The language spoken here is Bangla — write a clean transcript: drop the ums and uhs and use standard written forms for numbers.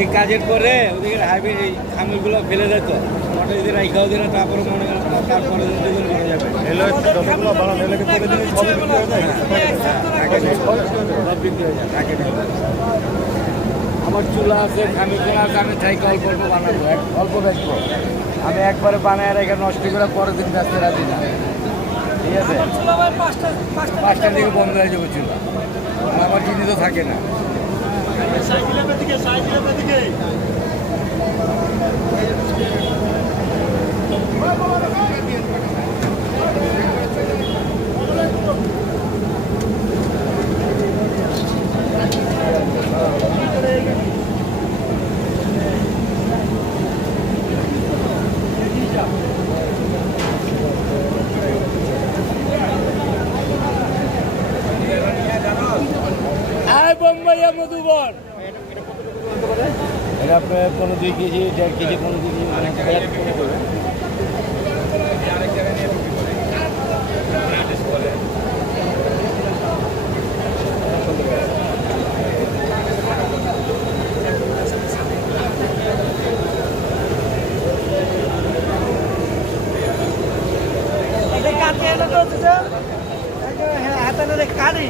এই কাজের পরে ওদিকে হাইওয়ে এই খামিরগুলো ফেলে যেত ওটা যদি রাইখাও দিলে তারপরে মনে করেন তারপরে দুজন করে যাবে জমিগুলো বাড়া রেলেকে করে দিলে সব বিক্রি হয়ে যায়। সব বিক্রি হয়ে যায় থাকে না। আমার চুলা আছে খামির চুলা আছে আমি চাই অল্প অল্প বানাবো অল্প বেচবো আমি একবারে বানায় রেখে নষ্ট করে পরের দিন ব্যস্ত রাখি না ঠিক আছে 5টার দিকে বন্ধ হয়ে যাবে চুলা আমার জিনিস তো থাকে না বোম্বাইয়া মধুবন এটা আপনার কোনো 2 কেজি 1.5 কেজি কোনো কেজি হাতে কাটে